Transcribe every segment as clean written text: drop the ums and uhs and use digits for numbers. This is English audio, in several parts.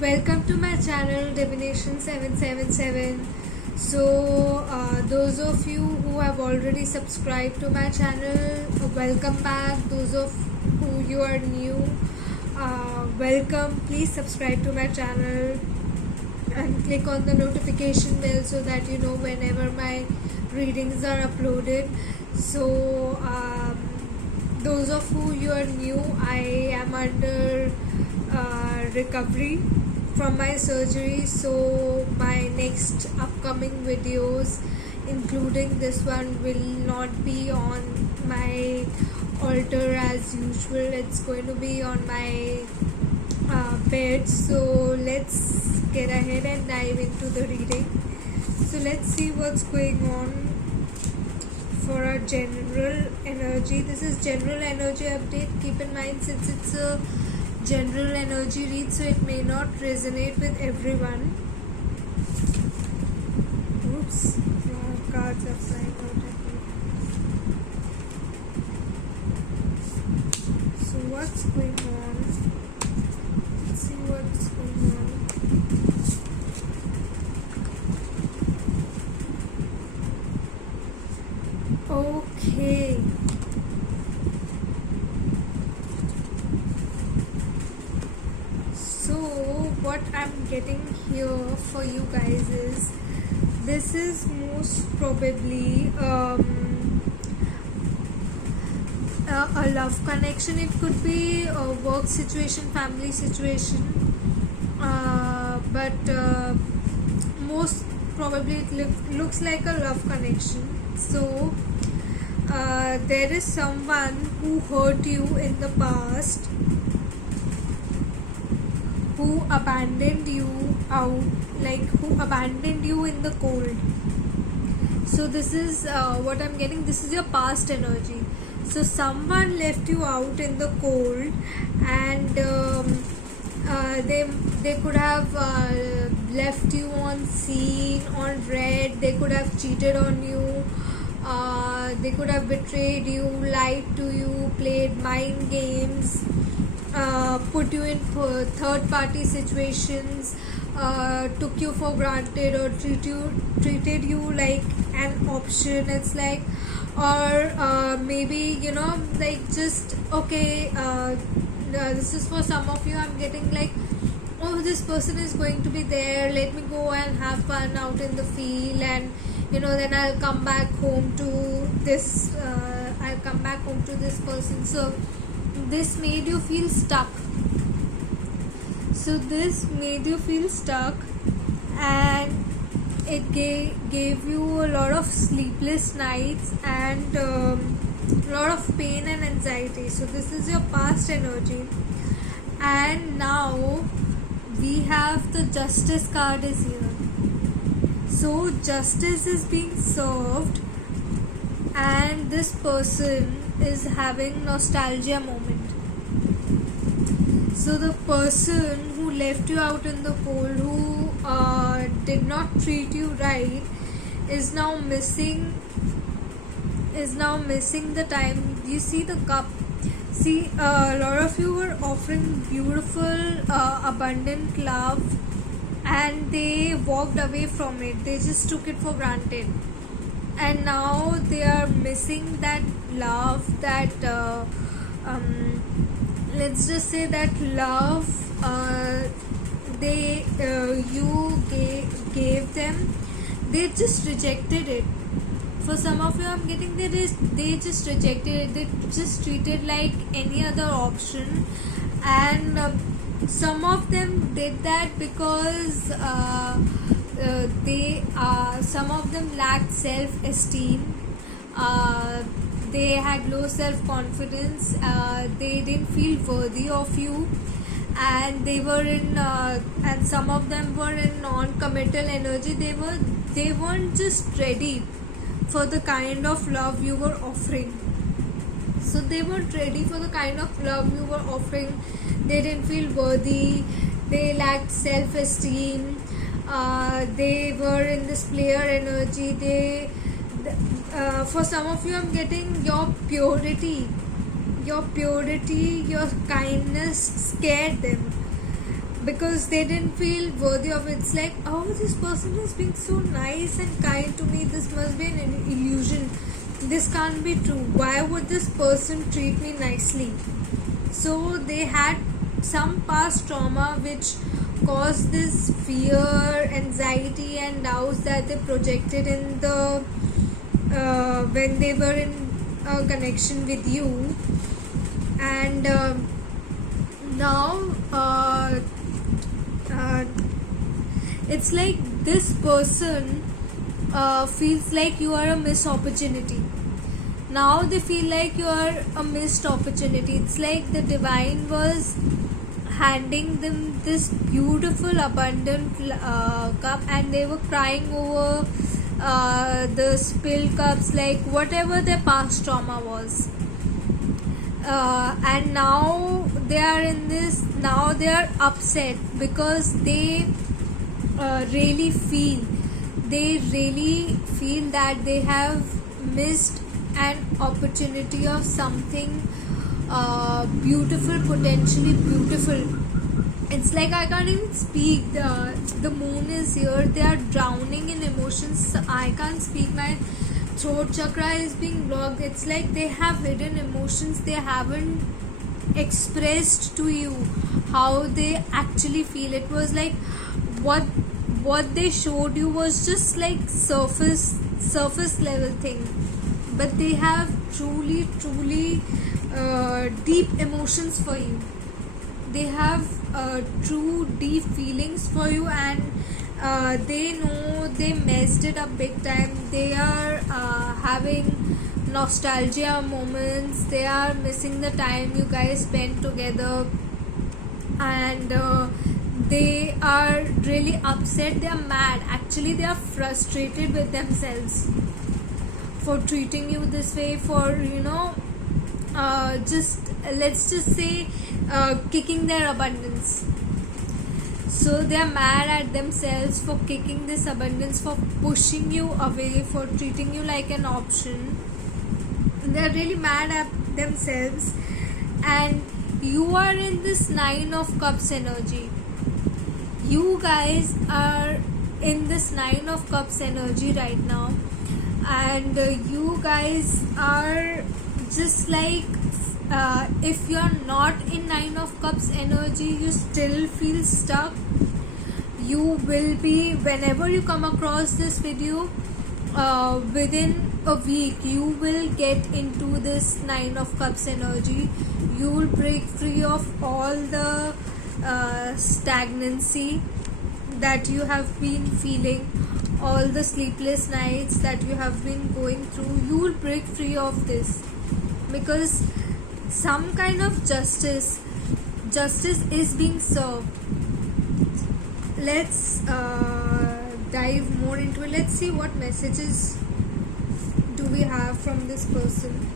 Welcome to my channel Divination 777. So, those of you who have already subscribed to my channel, welcome back. Those of who you are new, welcome. Please subscribe to my channel and click on the notification bell so that you know whenever my readings are uploaded. So, those of who you are new, I am under recovery from my surgery, so my next upcoming videos including this one will not be on my altar as usual. It's going to be on my bed. So let's get ahead and dive into the reading. So let's see what's going on for our general energy. This is general energy update. Keep in mind, since it's a general energy read, so it may not resonate with everyone. Oops, wrong cards are flying out at me. So what's going on? Let's see what's going on. Okay. So what I'm getting here for you guys is, this is most probably a love connection. It could be a work situation, family situation, but most probably it looks like a love connection. So there is someone who hurt you in the past, who abandoned you out, like who abandoned you in the cold. So this is what I'm getting. This is your past energy. So someone left you out in the cold, and they could have left you on seen, on red. They could have cheated on you. They could have betrayed you, lied to you, played mind games, put you in third party situations, took you for granted, or treated you like an option. It's like, or maybe like, just okay, this is for some of you. I'm getting like, oh, this person is going to be there, let me go and have fun out in the field, and then I'll come back home to this person. So this made you feel stuck. And it gave you a lot of sleepless nights and a lot of pain and anxiety. So this is your past energy. And now we have the Justice card is here. So justice is being served, and this person is having nostalgia moment. So the person who left you out in the cold, who did not treat you right, is now missing the time. You see the cup. See, a lot of you were offering beautiful, abundant love, and they walked away from it. They just took it for granted, and now they are missing that love, that let's just say that love you gave them. They just rejected it. For some of you, I'm getting they just rejected it. They just treated like any other option, and some of them did that because some of them lacked self-esteem. They had low self-confidence. They didn't feel worthy of you, and they were in and some of them were in non-committal energy. They weren't just ready for the kind of love you were offering. So they weren't ready for the kind of love you were offering. They didn't feel worthy. They lacked self-esteem. They were in this player energy. For some of you, I'm getting your purity, your kindness scared them. because they didn't feel worthy of it. It's like, oh, this person is being so nice and kind to me, this must be an illusion, this can't be true, why would this person treat me nicely? So they had some past trauma which caused this fear, anxiety and doubts that they projected in the when they were in a connection with you. And now it's like this person feels like you are a missed opportunity. Now they feel like you are a missed opportunity. It's like the divine was handing them this beautiful abundant cup, and they were crying over the spilled cups, like whatever their past trauma was. And now they are in this, now they are upset because they really feel that they have missed an opportunity of something beautiful, potentially beautiful. It's like I can't even speak. The moon is here, they are drowning in emotions. I can't speak, my throat chakra is being blocked. It's like they have hidden emotions, they haven't expressed to you how they actually feel. It was like what they showed you was just like surface level thing, but they have truly deep emotions for you. They have true deep feelings for you, and they know they messed it up big time. They are having nostalgia moments, they are missing the time you guys spent together, and they are really upset, they are mad, actually they are frustrated with themselves for treating you this way, for just let's just say kicking their abundance. So they are mad at themselves for kicking this abundance, for pushing you away, for treating you like an option. They are really mad at themselves, and you are in this 9 of Cups energy. You guys are in this 9 of Cups energy right now, and you guys are just like if you're not in 9 of Cups energy, you still feel stuck. You will be, whenever you come across this video, within a week you will get into this 9 of Cups energy. You will break free of all the stagnancy that you have been feeling, all the sleepless nights that you have been going through. You will break free of this, because some kind of justice is being served. Let's dive more into it. Let's see what messages do we have from this person.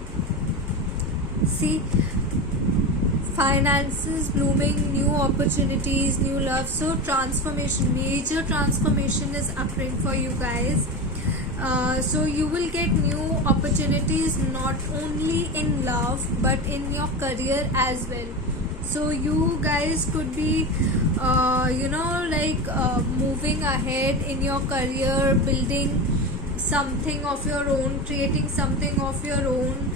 See, finances blooming, new opportunities, new love. So transformation, major transformation is occurring for you guys. So you will get new opportunities, not only in love but in your career as well. So you guys could be moving ahead in your career, building something of your own, creating something of your own,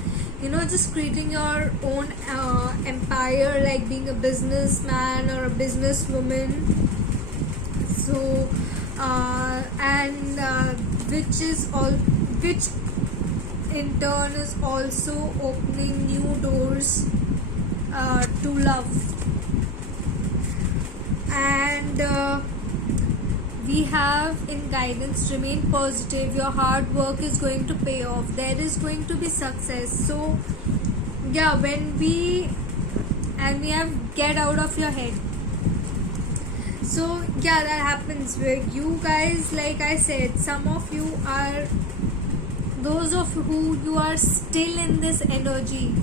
just creating your own empire, like being a businessman or a businesswoman. So which in turn is also opening new doors to love. And we have in guidance, remain positive, your hard work is going to pay off, there is going to be success. So yeah, we have get out of your head. So yeah, that happens with you guys. Like I said, some of you are those of who you are still in this energy,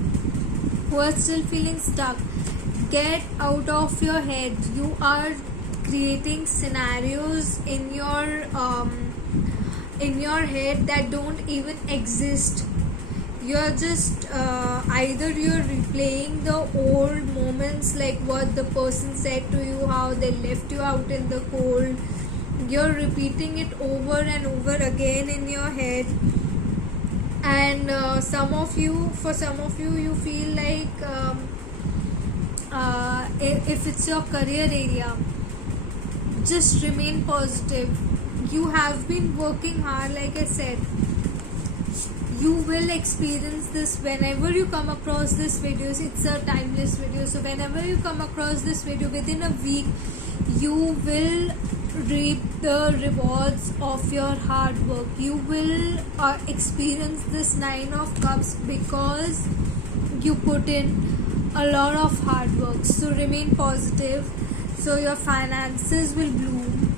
who are still feeling stuck. Get out of your head. You are creating scenarios in your head that don't even exist. you're just either you're replaying the old moments, like what the person said to you, how they left you out in the cold. You're repeating it over and over again in your head. And for some of you, you feel like if it's your career area, just remain positive. You have been working hard, like I said. You will experience this whenever you come across this videos. It's a timeless video, so whenever you come across this video, within a week you will reap the rewards of your hard work. You will experience this 9 of cups because you put in a lot of hard work. So remain positive. So your finances will bloom.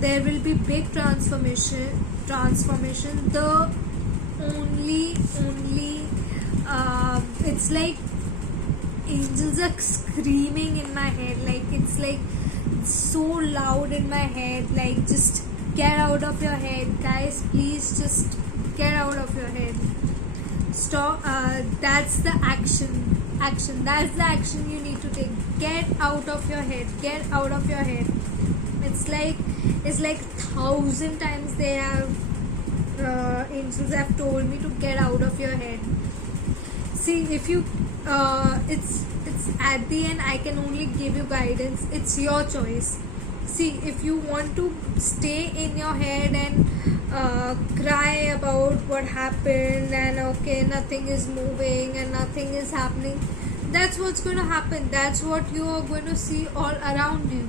There will be big transformation. The only it's like angels are screaming in my head, like it's like so loud in my head, like just get out of your head, guys, please just get out of your head. Stop. That's the action. That's the action you need to take. Get out of your head. Get out of your head. It's like 1,000 times they have angels have told me to get out of your head. See, if you it's at the end, I can only give you guidance. It's your choice. See, if you want to stay in your head and cry about what happened, and okay, nothing is moving and nothing is happening, that's what's going to happen. That's what you are going to see all around you.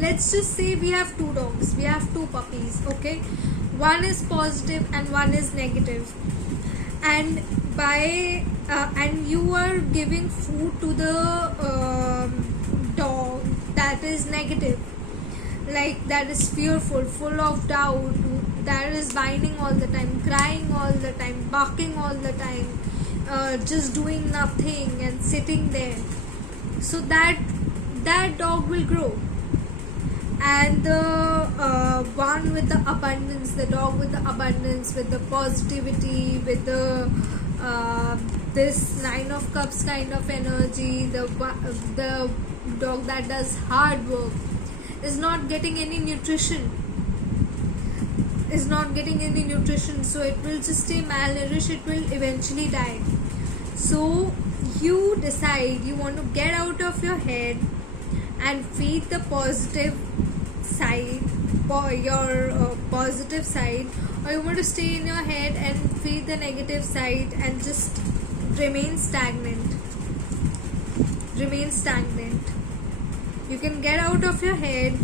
Let's just say we have 2 dogs, we have 2 puppies, okay? One is positive and one is negative, and and you are giving food to the dog that is negative, like that is fearful, full of doubt, that is whining all the time, crying all the time, barking all the time, just doing nothing and sitting there. So that dog will grow. And the one with the abundance, the dog with the abundance, with the positivity, with the this 9 of cups kind of energy, the dog that does hard work is not getting any nutrition, so it will just stay malnourished, it will eventually die. So you decide you want to get out of your head and feed the positive side, your positive side, or you want to stay in your head and feed the negative side and just remain stagnant. You can get out of your head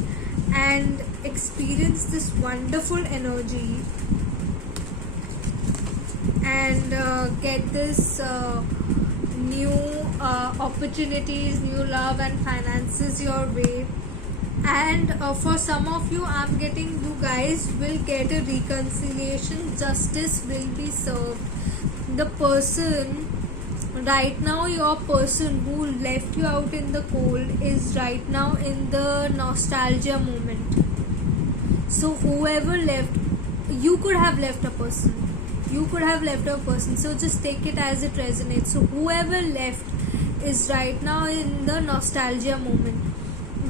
and experience this wonderful energy and get this new opportunities, new love and finances your way. And for some of you, I'm getting, you guys will get a reconciliation, justice will be served. The person right now, your person who left you out in the cold is right now in the nostalgia moment. So whoever left, you could have left a person, so just take it as it resonates. So whoever left is right now in the nostalgia moment.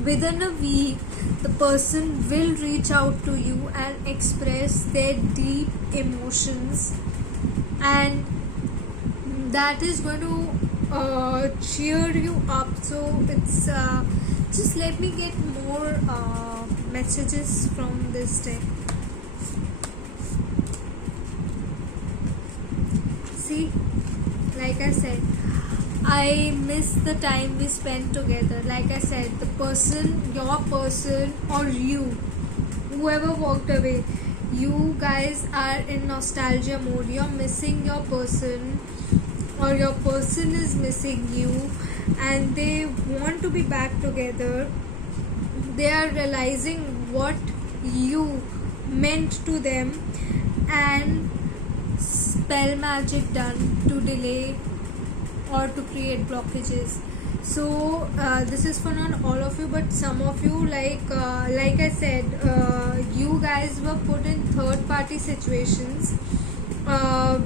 Within a week, the person will reach out to you and express their deep emotions, and that is going to cheer you up. So it's just let me get more messages from this deck. See, like I said, I miss the time we spent together. Like I said, the person, your person, or you, whoever walked away, you guys are in nostalgia mode. You're missing your person, or your person is missing you, and they want to be back together. They are realizing what you meant to them, and spell magic done to delay or to create blockages. So this is for not all of you, but some of you, like I said, you guys were put in third party situations,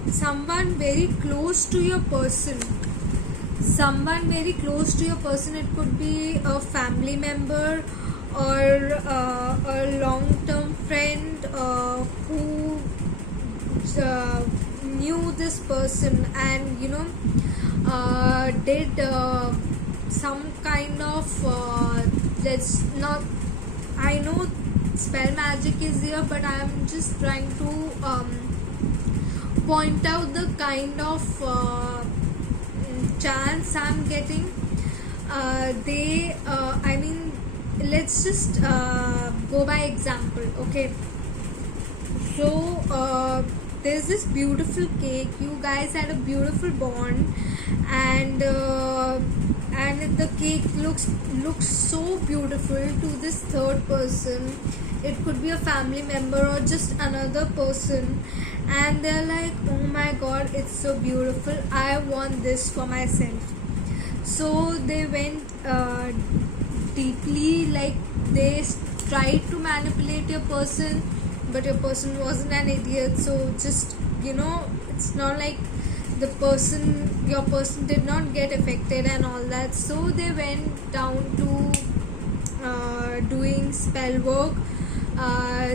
someone very close to your person. Someone very close to your person. It could be a family member or a long-term friend who knew this person, and did some kind of let's not, I know spell magic is here, but I am just trying to point out the kind of chance I'm getting. I mean, let's just go by example. Okay, so there's this beautiful cake. You guys had a beautiful bond, and the cake looks so beautiful to this third person. It could be a family member or just another person, and they're like, oh my god, it's so beautiful, I want this for myself. So they went deeply, like they tried to manipulate your person, but your person wasn't an idiot. So just it's not like your person did not get affected and all that. So they went down to doing spell work.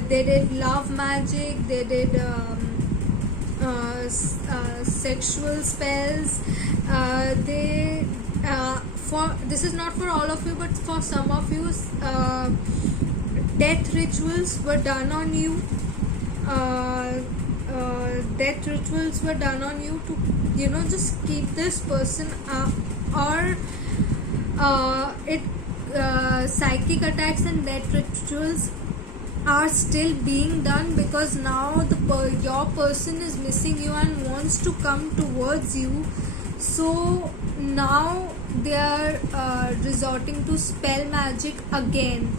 They did love magic, they did sexual spells. They for this is not for all of you, but for some of you, death rituals were done on you. Death rituals were done on you to just keep this person, or psychic attacks and death rituals are still being done, because now your person is missing you and wants to come towards you. So now they are resorting to spell magic again.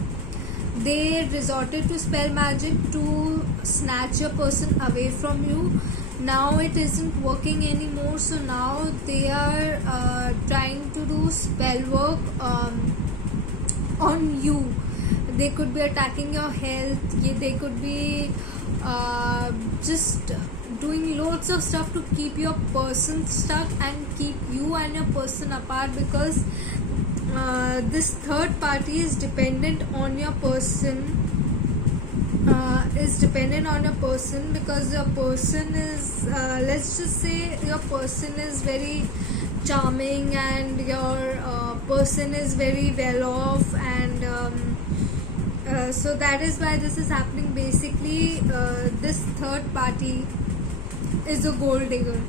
They resorted to spell magic to snatch your person away from you. Now it isn't working anymore, so now they are trying to do spell work on you. They could be attacking your health. They could be just doing loads of stuff to keep your person stuck and keep you and your person apart, because this third party is dependent on your person. Because your person is, let's just say your person is very charming, and your person is very well off, and so that is why this is happening. Basically, this third party is a gold digger.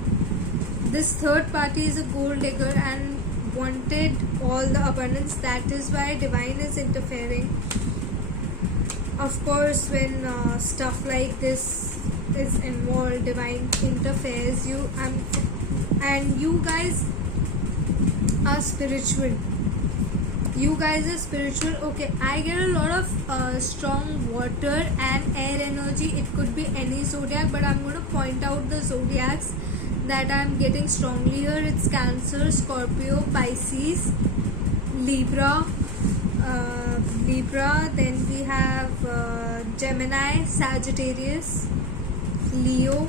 This third party is a gold digger and wanted all the abundance. That is why divine is interfering. Of course, when stuff like this is involved, divine interferes. And you guys are spiritual. Okay, I get a lot of strong water and air energy. It could be any zodiac, but I'm going to point out the zodiacs that I'm getting strongly here. It's Cancer, Scorpio, Pisces, Libra. Then we have Gemini, Sagittarius, Leo.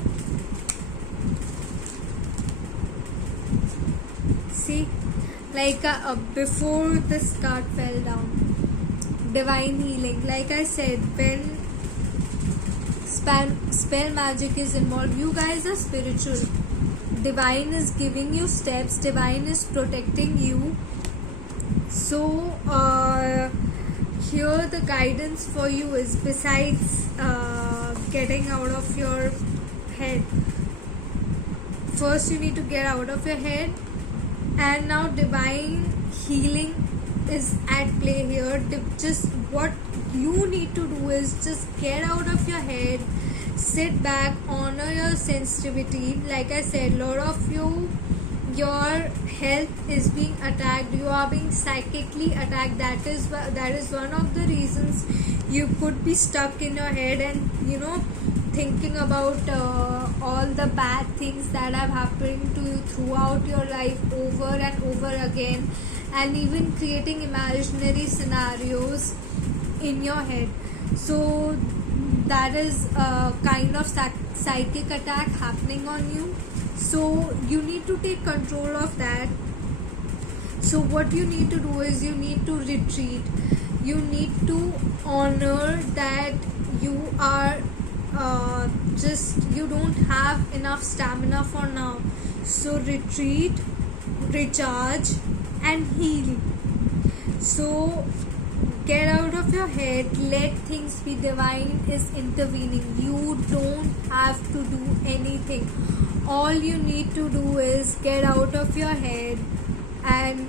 See, like before this card fell down, divine healing. Like I said, when spell magic is involved, you guys are spiritual. Divine is giving you steps, divine is protecting you. So here the guidance for you is, besides getting out of your head, first you need to get out of your head, and now divine healing is at play here. Just what you need to do is just get out of your head, sit back, honor your sensitivity. Like I said, a lot of you, your health is being attacked, you are being psychically attacked. That is one of the reasons you could be stuck in your head and thinking about all the bad things that have happened to you throughout your life over and over again, and even creating imaginary scenarios in your head. So that is a kind of psychic attack happening on you. So you need to take control of that. So what you need to do is you need to retreat. You need to honor that you are just you don't have enough stamina for now. So retreat, recharge, and heal. So get out of your head, let things be. Divine is intervening. You don't have to do anything. All you need to do is get out of your head and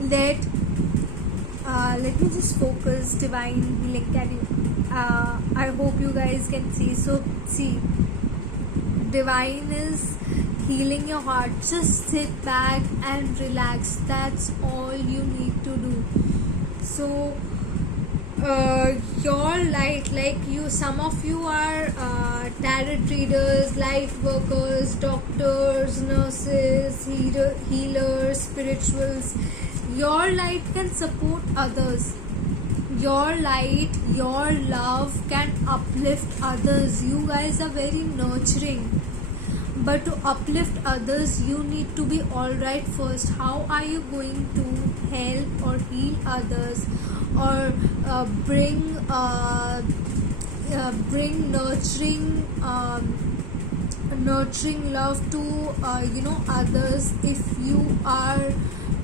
let me just focus. Divine healing, can you I hope you guys can see. So see, divine is healing your heart. Just sit back and relax. That's all you need to do. So your light, like you, some of you are tarot readers, light workers, doctors, nurses, healers, spirituals. Your light can support others. Your light, your love can uplift others. You guys are very nurturing, but to uplift others you need to be alright first. How are you going to help or heal others, or bring nurturing love to others, if you are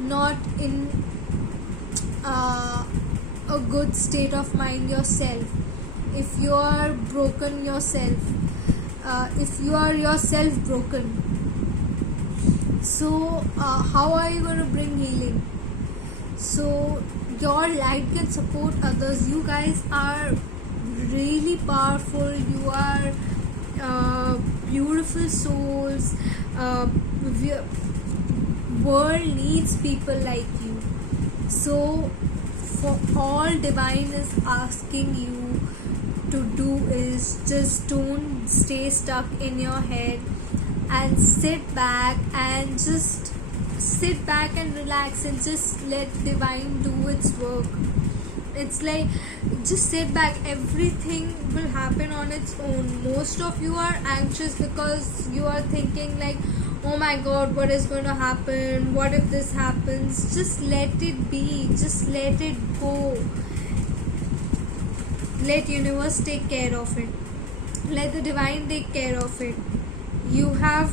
not in a good state of mind yourself, if you are broken yourself, if you are yourself broken? So how are you going to bring healing? So your light can support others. You guys are really powerful. You are beautiful souls. World needs people like you. So for all divine is asking you to do is just don't stay stuck in your head, and sit back and relax and just let divine do its work. It's like, just sit back, everything will happen on its own. Most of you are anxious because you are thinking like, oh my god, what is going to happen, what if this happens? Just let it be, just let it go. Let universe take care of it. Let the divine take care of it. You have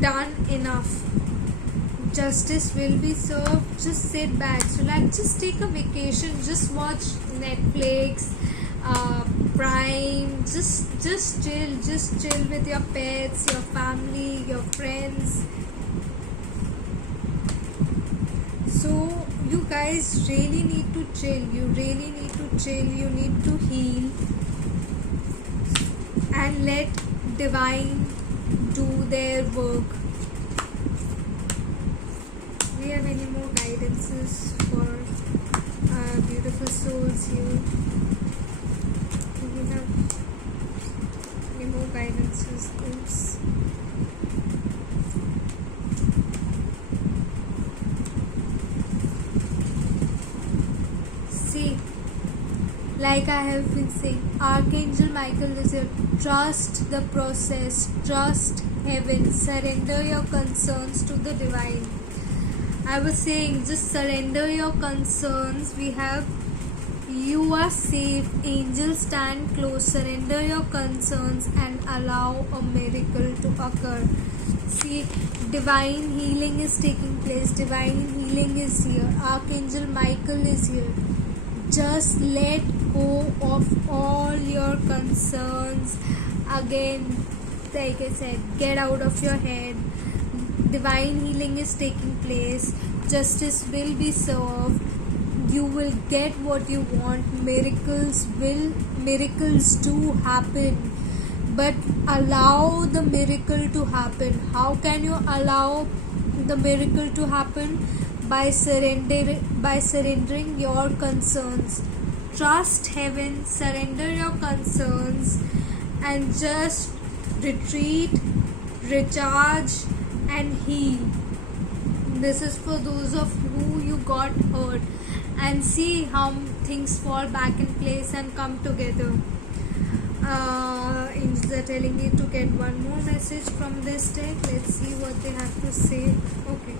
done enough. Justice will be served. Just sit back, relax, just take a vacation, just watch Netflix, Prime, just chill with your pets, your family, your friends. So you guys really need to chill. You really need to chill. You need to heal and let divine do their work. Do you have any more guidances for beautiful souls here? Do we have any more guidances? Oops. See, like I have been saying, Archangel Michael is here. Trust the process, trust heaven, surrender your concerns to the divine. I was saying, just surrender your concerns. We have, you are safe, angels stand close. Surrender your concerns and allow a miracle to occur. See, divine healing is taking place. Divine healing is here. Archangel Michael is here. Just let go of all your concerns. Again, like I said, get out of your head. Divine healing is taking place. Justice will be served. You will get what you want. Miracles do happen. But allow the miracle to happen. How can you allow the miracle to happen? By surrendering your concerns. Trust heaven, surrender your concerns, and just retreat, recharge, and heal. This is for those of who you got hurt, and see how things fall back in place and come together. Angels are telling me to get one more message from this deck. Let's see what they have to say. Okay.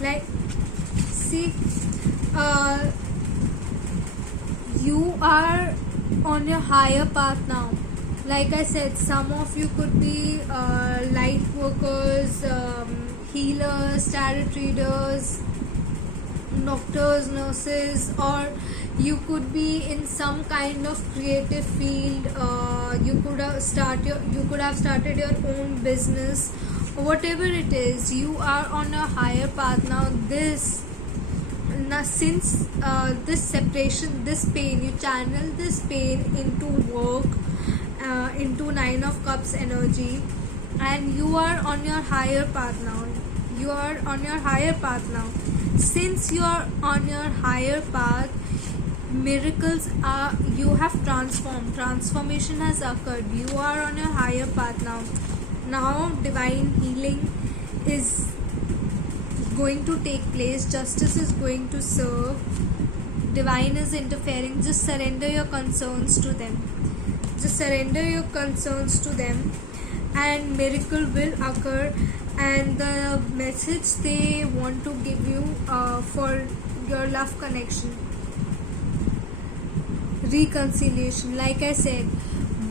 Like, see, you are on your higher path now. Like I said, some of you could be light workers, healers, tarot readers, doctors, nurses, or you could be in some kind of creative field. You could have started your own business. Whatever it is, you are on a higher path now. Since this separation, this pain, you channel this pain into work, into Nine of Cups energy, and you are on your higher path now. You are on your higher path now. Since you are on your higher path, miracles are, you have transformed. Transformation has occurred. You are on your higher path now. Now divine healing is going to take place. Justice is going to serve. Divine is interfering. Just surrender your concerns to them. Just surrender your concerns to them, and miracle will occur. And the message they want to give you for your love connection, reconciliation. Like I said,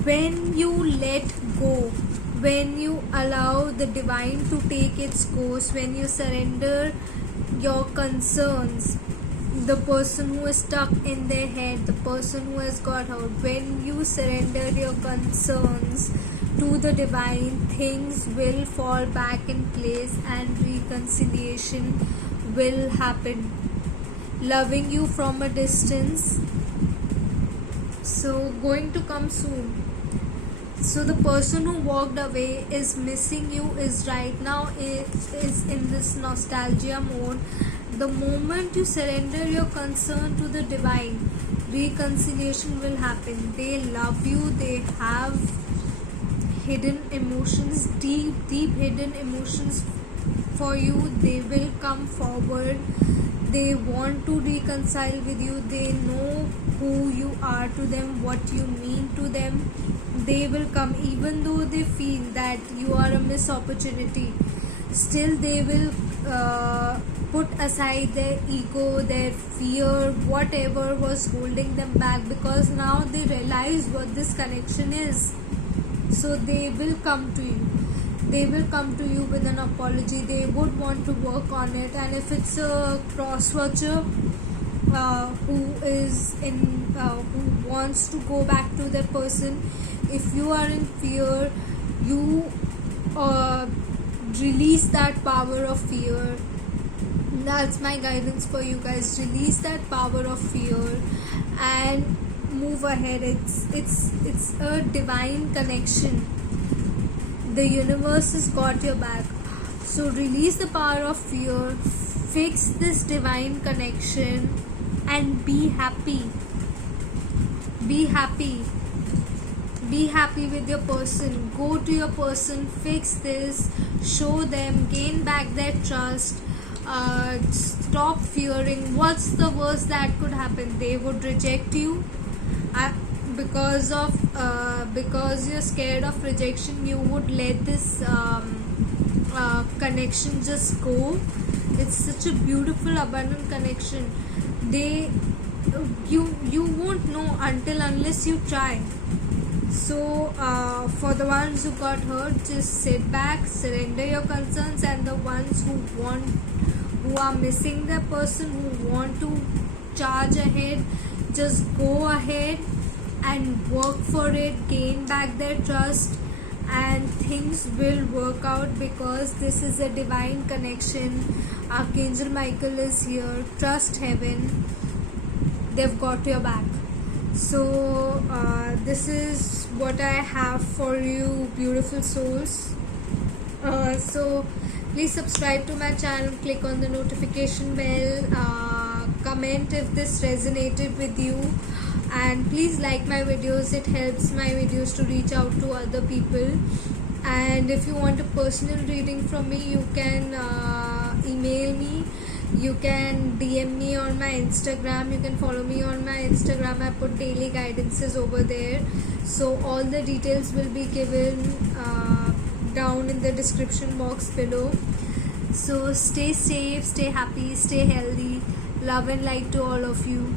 when you let go, when you allow the divine to take its course, when you surrender your concerns, the person who is stuck in their head, the person who has got hurt, when you surrender your concerns to the divine, things will fall back in place and reconciliation will happen. Loving you from a distance, so going to come soon. So the person who walked away is missing you, is right now is in this nostalgia mode. The moment you surrender your concern to the divine, reconciliation will happen. They love you. They have hidden emotions, deep hidden emotions for you. They will come forward. They want to reconcile with you. They know who you are to them, what you mean to them. They will come, even though they feel that you are a missed opportunity. Still they will put aside their ego, their fear, whatever was holding them back, because now they realize what this connection is. So they will come to you. They will come to you with an apology. They would want to work on it. And if it's a cross-watcher who wants to go back to that person, if you are in fear, you release that power of fear. That's my guidance for you guys. Release that power of fear and move ahead. It's a divine connection. The universe has got your back. So release the power of fear, fix this divine connection, and be happy. Be happy. Be happy with your person. Go to your person, fix this, show them, gain back their trust. Stop fearing. What's the worst that could happen? They would reject you. Because you're scared of rejection, you would let this connection just go. It's such a beautiful, abundant connection. You won't know unless you try. So for the ones who got hurt, just sit back, surrender your concerns, and the ones who are missing the person, who want to charge ahead, just go ahead and work for it, gain back their trust, and things will work out, because this is a divine connection. Archangel Michael is here. Trust heaven. They've got your back. So this is what I have for you, beautiful souls. So please subscribe to my channel, click on the notification bell, comment if this resonated with you, and please like my videos. It helps my videos to reach out to other people. And if you want a personal reading from me, you can email me, you can DM me on my Instagram. You can follow me on my Instagram. I put daily guidances over there, so all the details will be given down in the description box below. So stay safe, stay happy, stay healthy. Love and light to all of you.